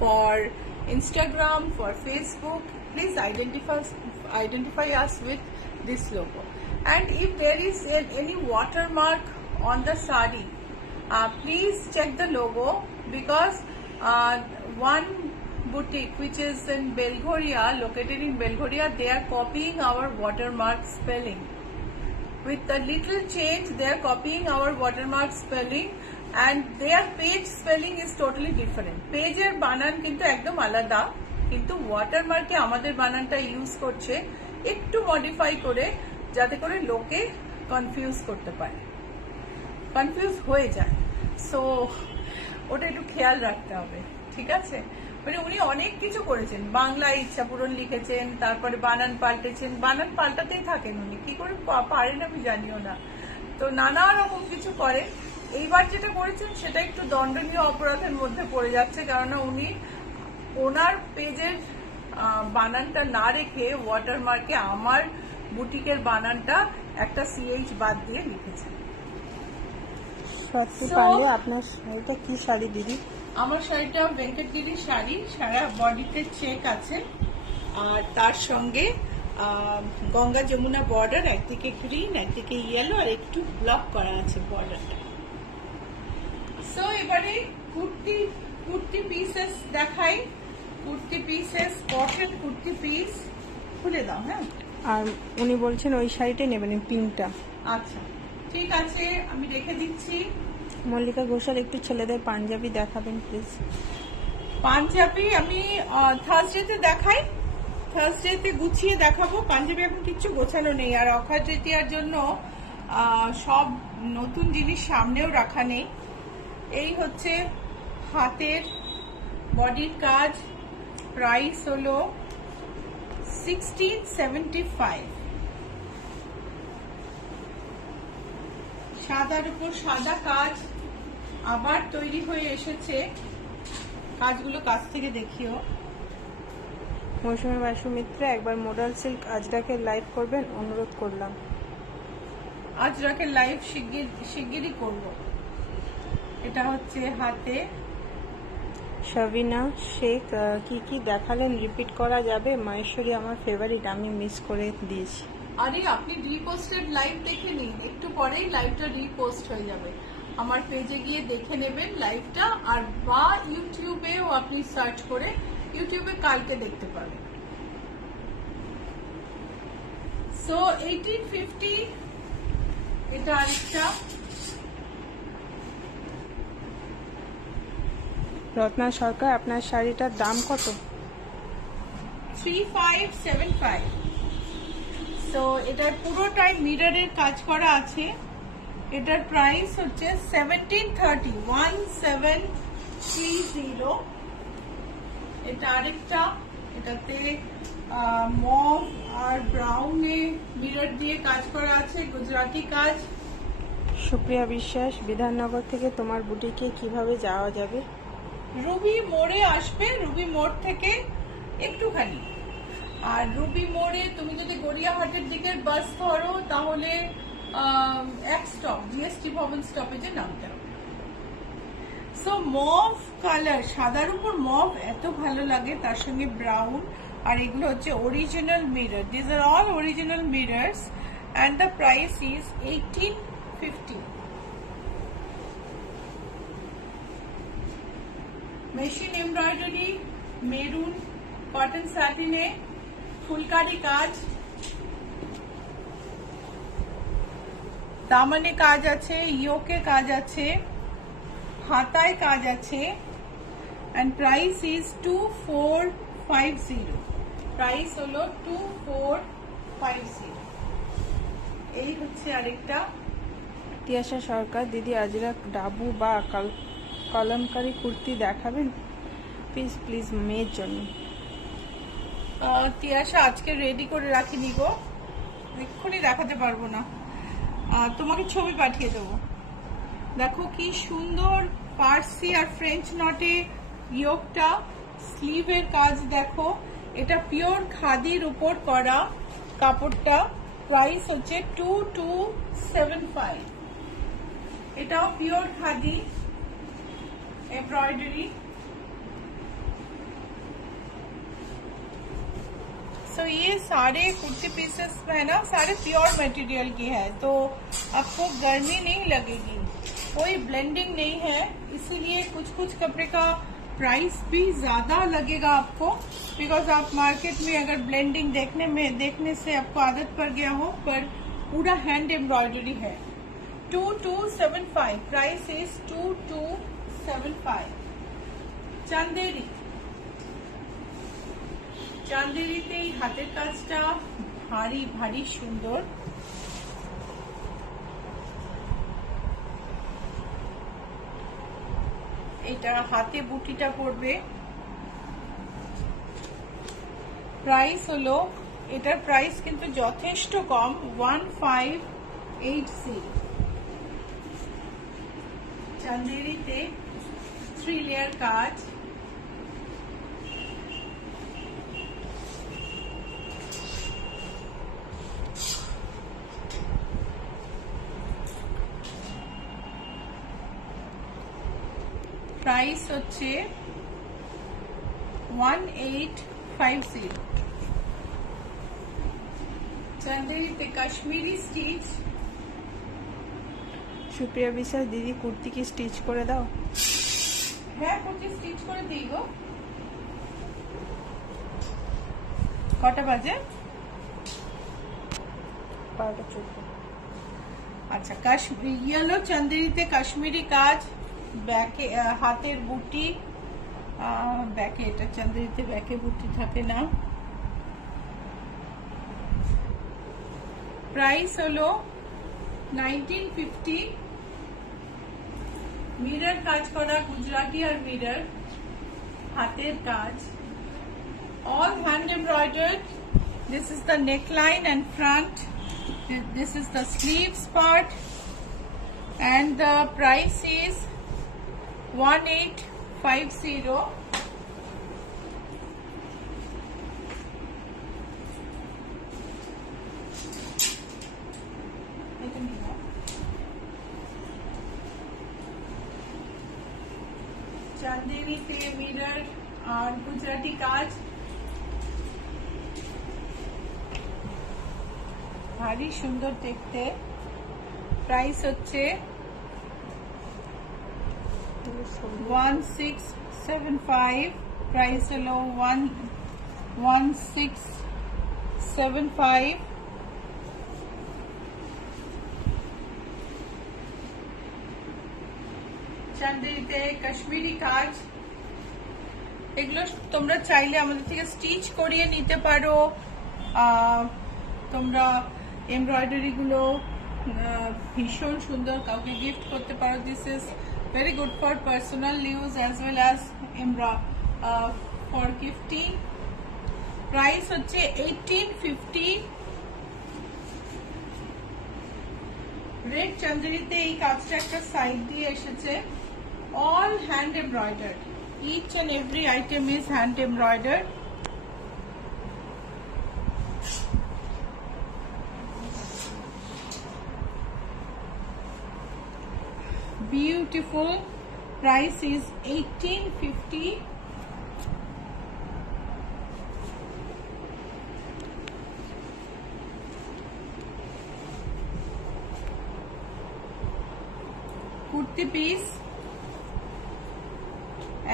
for Instagram, for Facebook, please identify us with this logo. And if there is any watermark on the sari, please check the logo, because one boutique which is in Belghoria, located in Belghoria, they are copying our watermark spelling. With a little change, they are copying our watermark spelling, and their page spelling is totally different. Page এর বানান কিন্তু একদম আলাদা, কিন্তু ওয়াটারমার্কে আমাদের বানানটা ইউজ করছে একটু মডিফাই করে, যাতে করে লোকে কনফিউজ করতে পারে, কনফিউজ হয়ে যায়। সো ওটা একটু খেয়াল রাখতে হবে, ঠিক আছে? মানে উনি অনেক কিছু করেছেন, বাংলায় ইচ্ছা পূরণ লিখেছেন, তারপরে বানান পাল্টেছেন, বানান পাল্টাতেই থাকেন উনি, কি করে পারেন আমি জানিও না। তো নানা রকম কিছু করেন। এইবার যেটা করেছেন সেটা একটু দণ্ডনীয় অপরাধের মধ্যে পড়ে যাচ্ছে, কেননা উনি ওনার পেজের বানানটা না রেখে ওয়াটারমার্কে আমার বুটিকের বানানটা একটা সিএইচ বাদ দিয়ে লিখেছেন। সত্যি পারলে আপনার শাড়িটা কি শাড়ি দিদি? আমার শাড়িটা ভেঙ্কটগিরি শাড়ি, সারা বডিতে চেক আছে, আর তার সঙ্গে গঙ্গা যমুনা বর্ডার, একদিকে গ্রিন একদিকে ইয়েলো, আর একটু ব্লক করা আছে বর্ডারটা। সো এবারে কুর্তি পিসেস দেখাই। Kurti pieces, cotton kurti piece খুলে দাও। হ্যাঁ, আর উনি বলছেন ওই শাড়িটাই নেবেন, পিঙ্কটা। আচ্ছা ঠিক আছে, আমি রেখে দিচ্ছি। মল্লিকা ঘোষাল একটু ছেলেদের পাঞ্জাবি দেখাবেন প্লিজ। পাঞ্জাবি আমি থার্সডেতে দেখাই, থার্সডেতে গুছিয়ে দেখাবো। পাঞ্জাবি এখন কিচ্ছু গোছানো নেই, আর অক্ষয় তৃতীয়ার জন্য সব নতুন জিনিস সামনেও রাখা নেই। এই হচ্ছে হাতের বডির কাজ, প্রাইস হলো 1675। সাদার উপর সাদা কাজ আবার তৈরি হয়ে এসেছে, কাজগুলো কাছ থেকে দেখিও। মৌসুমী বাসু মিত্র, একবার মোডাল সিল্ক আজরাকের লাইভ করবেন, অনুরোধ করলাম। আজরাকের লাইভ শিগগিরই করব। এটা হচ্ছে হাতে। শাবিনা শেখ, কি কি দেখালেন রিপিট করা যাবে? মাহেশ্বরী আমার ফেভারিট, আমি মিস করে দিয়েছি। আরে আপনি রিপোস্টেড লাইভ দেখে নিন, একটু পরেই লাইভটা রিপোস্ট হয়ে যাবে। আমার পেজে গিয়ে দেখে নেবেন লাইভটা, আর বা ইউটিউবেও আপনি সার্চ করে ইউটিউবে কালকে দেখতে পাবেন। সো 1850, এটা আরেকটা। রত্না সরকার, আপনার শাড়িটার দাম কত? 3575। সো এটার পুরোটাই মিররের কাজ করা আছে। এটার প্রাইস হচ্ছে 1730। এটা আরেকটা, এটাতে মভ আর ব্রাউনে মিরর দিয়ে কাজ করা আছে, গুজরাটি কাজ। সুপ্রিয়া বিশ্বাস, বিধাননগর থেকে তোমার বুটিকে কিভাবে যাওয়া যাবে? রুবি মোড়ে আসবে, রুবি মোড় থেকে একটুখানি। আর রুবি মোড়ে তুমি যদি গড়িয়াহাটের দিকের বাস ধরো তাহলে এক স্টপ জিএসটি ভবন স্টপেজে নামতে হবে। সো মভ কালার, সাদার উপর মভ এত ভালো লাগে, তার সঙ্গে ব্রাউন, আর এগুলো হচ্ছে original mirror. This are all original mirrors, and the price is 1850। Machine embroidery, maroon cotton স্যাটিনে ফুলকারি কাজ, দামানে কাজ আছে, ইয়োকে কাজ আছে, হাতায় কাজ আছে, and price is 2450। প্রাইস হলো 2450। এই হচ্ছে আরেকটা। তিয়াশা সরকার, দিদি আজরাক ডাবু বা কলমকারি কুর্তি দেখাবেন প্লিজ প্লিজ, মেয়ের জন্য। তিয়াশা আজকে রেডি করে রাখিনি গো, এক্ষুনি দেখাতে পারবো না, তোমাকে ছবি পাঠিয়ে দেবো। দেখো কি সুন্দর পার্সি আর ফ্রেঞ্চ নটে ইয়োকটা, স্লিভের কাজ দেখো। এটা পিওর খাদির উপর করা কাপড়টা, প্রাইস হচ্ছে 2275। এটাও পিওর খাদি एम्ब्रॉयडरी। सो ये सारे कुर्ती पीसेस है ना, सारे प्योर मटेरियल की है, तो आपको गर्मी नहीं लगेगी, कोई ब्लेंडिंग नहीं है, इसीलिए कुछ कुछ कपड़े का प्राइस भी ज्यादा लगेगा आपको, बिकॉज आप मार्केट में अगर ब्लेंडिंग देखने से आपको आदत पड़ गया हो, पर पूरा हैंड एम्ब्रॉयडरी है। 2275, प्राइस इज 2275। চান্দেরি, চান্দেরিতে এই হাতের কাজটা ভারী ভারী সুন্দর। এটা এটা হাতে বুটিটা পড়বে। প্রাইস হলো, এটার প্রাইস কিন্তু যথেষ্ট কম, 1580। চান্দেরিতে 3 লেয়ার কাজ। প্রাইস হচ্ছে 1850। চান্দেরিতে কাশ্মীরি স্টিচ। সুপ্রিয়া বিশ্বাস দিদি, কুর্তি কি স্টিচ করে দাও? হ্যাঁ, কুর্তি স্টিচ করে দিই গো। কটা বাজে? 12:14। আচ্ছা, ইয়েলো চান্দেরিতে কাশ্মীরি কাজ, ব্যাকে হাতের বুটি, ব্যাকে, এটা চান্দেরিতে ব্যাকে বুটি থাকে না। প্রাইস হলো 1950। মিরর কাজ করা, গুজরাটি আর মিরর, হাতের কাজ, all hand embroidered. This is the neckline and front. This is the sleeves part, and the price is 1850. চান্দেরিতে mirror আর গুজরাটি কাজ, ভারী সুন্দর দেখতে। প্রাইস হচ্ছে 1675। প্রাইস হলো 1675। চান্দেরিতে কাশ্মীরি কাজ, এগুলো তোমরা চাইলে আমাদের থেকে স্টিচ করিয়ে নিতে পারো। তোমরা এমব্রয়ডারি গুলো ভীষণ সুন্দর, কাউকে গিফট করতে পারো। This is very good for personal use as well as for gifting. Price হচ্ছে 1850। রেড চান্দেরিতে এই কাজটা একটা সাইড দিয়ে এসেছে, all hand embroidered. Each and every item is hand embroidered. Beautiful. Price is 1850. Kurti piece,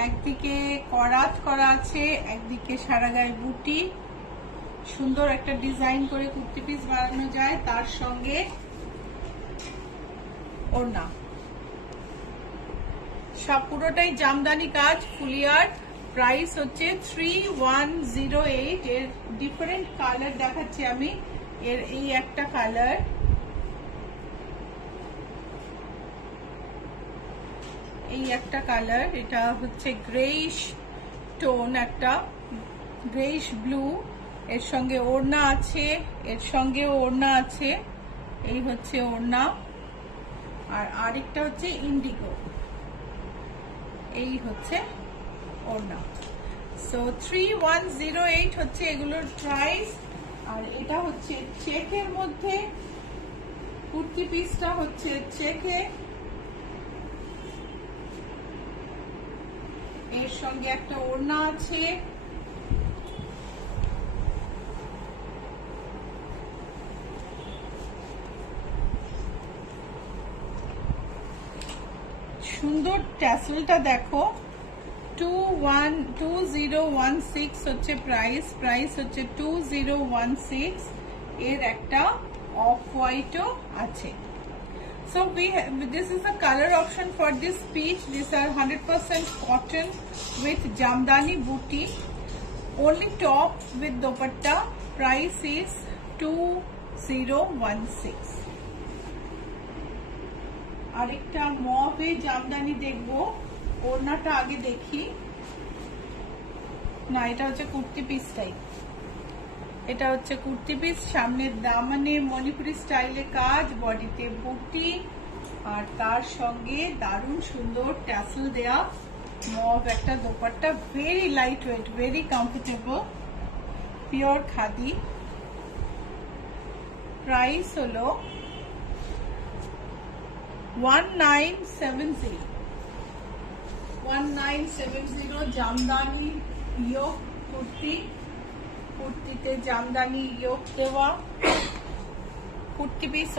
একদিকে করাত করা আছে, একদিকে সারা গায়ে বুটি, সুন্দর একটা ডিজাইন করে কুর্তি পিস বানানো যায়। তার সঙ্গে ওড়না, সব পুরোটাই জামদানি কাজ, ফুলিয়ার। প্রাইস হচ্ছে 3108। এর ডিফারেন্ট কালার দেখাচ্ছি আমি। এর এই একটা কালার, এই একটা কালার, এটা হচ্ছে গ্রেইশ টোন, একটা গ্রেইশ ব্লু। এর সঙ্গে ওড়না আছে, এর সঙ্গেও ওড়না আছে। এই হচ্ছে ওড়না, আর আরেকটা হচ্ছে ইন্ডিগো। এই হচ্ছে ওড়না। সো 3108 হচ্ছে এগুলোর প্রাইস। আর এটা হচ্ছে চেকের মধ্যে, কুর্তি পিসটা হচ্ছে চেকে, এর সঙ্গে একটা ওড়না আছে। সুন্দর ট্যাসেলটা দেখো। 2016 হচ্ছে প্রাইস। প্রাইস হচ্ছে 2016। এর একটা অফ হোয়াইটও আছে। So this is the color option for this piece. These are 100% cotton with jamdani booty. Only top with dupatta. Price is 2016. আরেকটা মভে জামদানি দেখবো। ওড়নাটা আগে দেখি। না, এটা হচ্ছে কুর্তি পিস টাইপ। এটা হচ্ছে কুর্তি পিস, সামনের দামানে মণিপুরি স্টাইলে কাজ, বডিতে বুটি, আর তার সঙ্গে দারুণ সুন্দর ট্যাসেল দেয়া মভ একটা dupatta. Very light weight, very comfortable, pure khadi. Price হলো 1970। 1970 জামদানি ইয়োক কুর্তি, কুর্তিতে জামদানি ইয়োক দেওয়া, kurti piece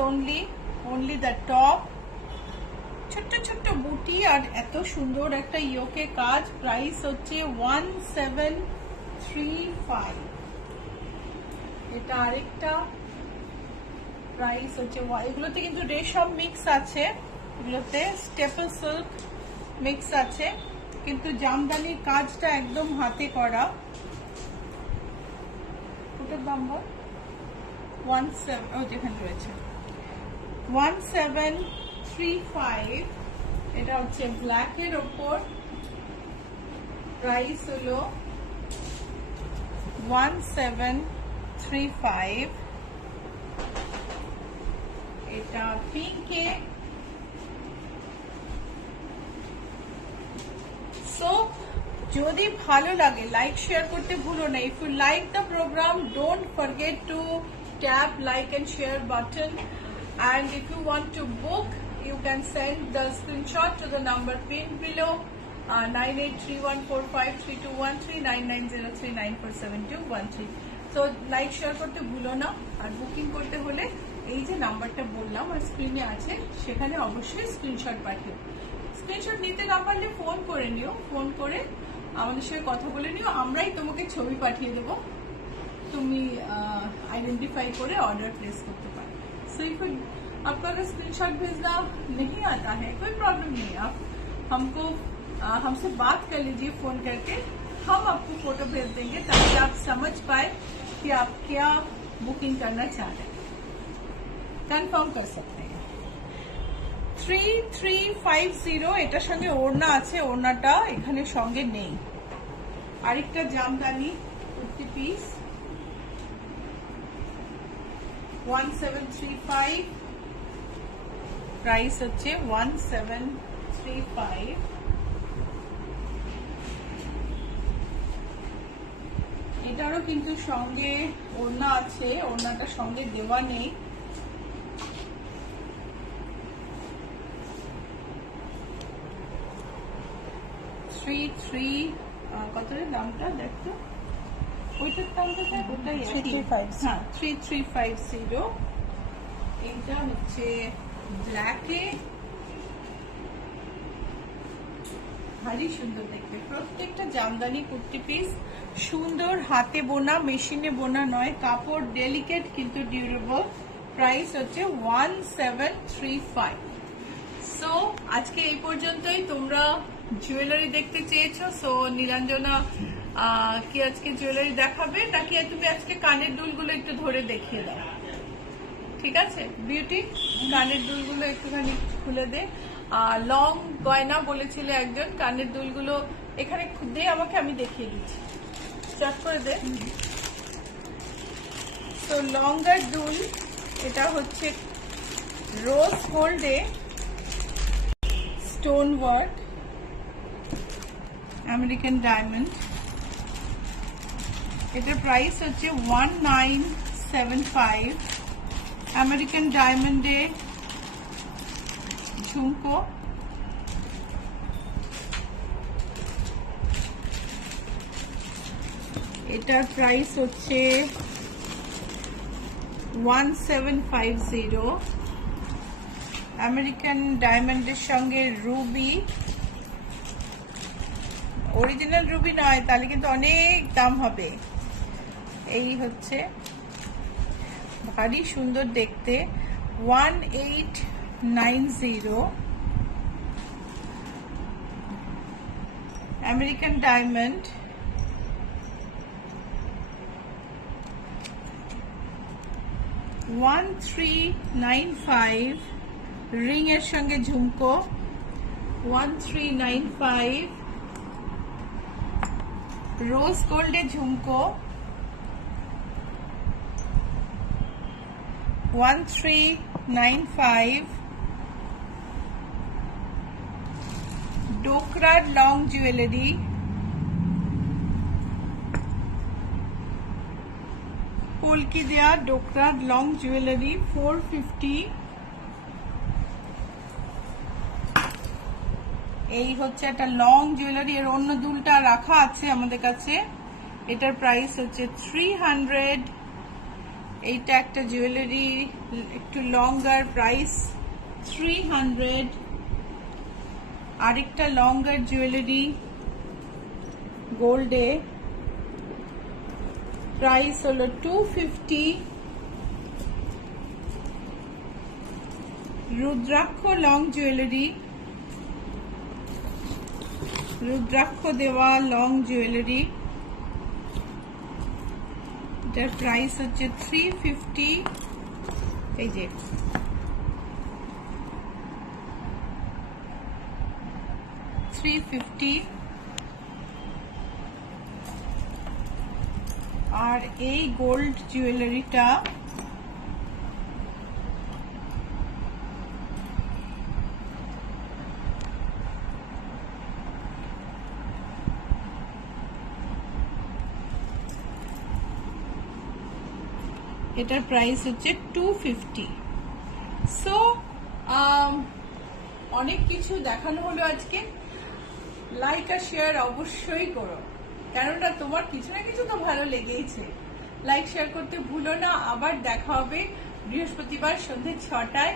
only the top, ছোট্ট ছোট্ট বুটি আর এত সুন্দর একটা ইয়োকে কাজ। প্রাইস হচ্ছে 1735। এটা আরেকটা প্রাইস হচ্ছে, এগুলোতে কিন্তু রেশম মিক্স আছে, এগুলোতে স্টেপল সিল্ক মিক্স আছে, কিন্তু জামদানির কাজটা একদম হাতে করা। ওটার দাম বল। 17, যেখানে রয়েছে 1735। এটা হচ্ছে ব্ল্যাক এর ওপর। প্রাইস হলো 1735। এটা পিঙ্কে। সো যদি ভালো লাগে লাইক শেয়ার করতে ভুলো না। If you like the program, don't forget to tap like and share button, and if you want to book, you can send the screenshot to the number pinned below, 9831453213, 9903947213। so like share করতে ভুলো না। আর বুকিং করতে হলে এই যে নাম্বারটা বললাম আর স্ক্রিনে আছে, সেখানে অবশ্যই স্ক্রিনশট পাঠিও। স্ক্রিনশট নিতে না পারলে ফোন করে নিও, ফোন করে আমাদের সাথে কথা বলে নিও, আমরাই তোমাকে ছবি পাঠিয়ে দেবো, তুমি आइडेंटिफाई করে ऑर्डर प्लेस करते पारो। सो इफ आपको अगर स्क्रीनशॉट भेजना नहीं आता है, कोई प्रॉब्लम नहीं, आप हमको हमसे बात कर लीजिए फोन करके, हम आपको फोटो भेज देंगे ताकि आप समझ पाए कि आप क्या बुकिंग करना चाह रहे हैं, कंफर्म कर सकते हैं। 3350 এটার সঙ্গে ওড়না আছে, ওড়নাটা এখানে সঙ্গে নেই। আরেকটা জামদানি কুর্তি পিস 1735। প্রাইস হচ্ছে 1735। এটারও কিন্তু সঙ্গে ওড়না আছে, ওড়নাটা সঙ্গে দেওয়া নেই। কতটা দামটা দেখতো, ওইটার দামটা ওটাই 3350। হ্যাঁ 3350। এইটা হচ্ছে ব্ল্যাকে, ভারী সুন্দর দেখবে। প্রত্যেকটা জামদানি কুর্তি পিস সুন্দর, হাতে বোনা, মেশিনে বোনা নয়, কাপড় ডেলিকেট কিন্তু ডিউরেবল। প্রাইস হচ্ছে 1735। সো আজকে এই পর্যন্তই। তোমরা জুয়েলারি দেখতে চেয়েছো, সো নীলাঞ্জনা কি আজকে জুয়েলারি দেখাবে, নাকি তুমি আজকে কানের দুলগুলো একটু ধরে দেখিয়ে দাও? ঠিক আছে বিউটি, কানের দুলগুলো একটুখানি খুলে দে। লং গয়না বলেছিলে একজন, কানের দুলগুলো এখানে দে আমাকে, আমি দেখিয়ে দিচ্ছি, চেক করে দে। তো লঙ্গার দুল, এটা হচ্ছে রোজ গোল্ডে স্টোন ওয়ার্ক, আমেরিকান ডায়মন্ড। এটার প্রাইস হচ্ছে 1975। আমেরিকান ডায়মন্ডে ঝুমকো, এটার প্রাইস হচ্ছে 1750। আমেরিকান ডায়মন্ডের সঙ্গে রুবি, অরিজিনাল রুবি নয়, তাহলে কিন্তু অনেক দাম হবে। এই হচ্ছে ভারী সুন্দর দেখতে, 1890। American diamond, one 1395। রিং এর সঙ্গে ঝুমকো, 1395 রোজ গোল্ডের ঝুমকো 1395 ডোকরার লং জুয়েলারি পোলকি দেয়া ডোকরার লং জুয়েলারি 450 এই হচ্ছে একটা লং জুয়েলারি এর অন্য দুলটা রাখা আছে আমাদের কাছে এটার প্রাইস হচ্ছে 300 এইটা একটা জুয়েলারি একটু লঙ্গার প্রাইস 300 আরেকটা লঙ্গার জুয়েলারি গোল্ডে প্রাইস হলো 250 রুদ্রাক্ষ লং জুয়েলারি রুদ্রাক্ষ দেওয়া লং জুয়েলারি এটার প্রাইস হচ্ছে 350 এই যে $350 আর এই গোল্ড জুয়েলারিটা এটার প্রাইস হচ্ছে 250 সো অনেক কিছু দেখানো হলো আজকে লাইক আর শেয়ার অবশ্যই করো কেননা তোমার কিছু না কিছু তো ভালো লেগেইছে লাইক শেয়ার করতে ভুলো না আবার দেখা হবে বৃহস্পতিবার সন্ধ্যে 6টায়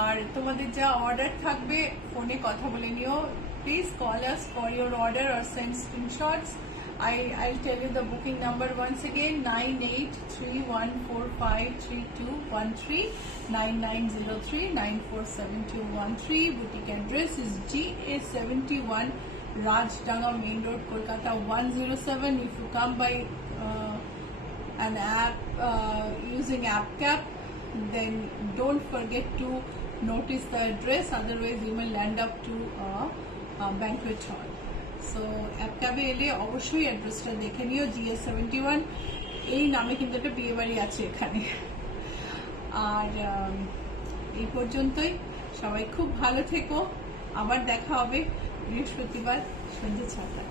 আর তোমাদের যা অর্ডার থাকবে ফোনে কথা বলে নিও please call us for your order or send screenshots I'll tell you the booking number once again 9831453213 9903947213 boutique address is GA71 Rajdanga Main Road Kolkata 107 if you come by an app using AppCap then don't forget to notice the address otherwise you may land up to a banquet hall so অ্যাপটাবে এলে অবশ্যই অ্যাড্রেসটা দেখে নিও GA71 এই নামে কিন্তু একটা বিয়ে বাড়ি আছে এখানে আর এই পর্যন্তই সবাই খুব ভালো থেকো আবার দেখা হবে বৃহস্পতিবার সন্ধ্যে 6টায়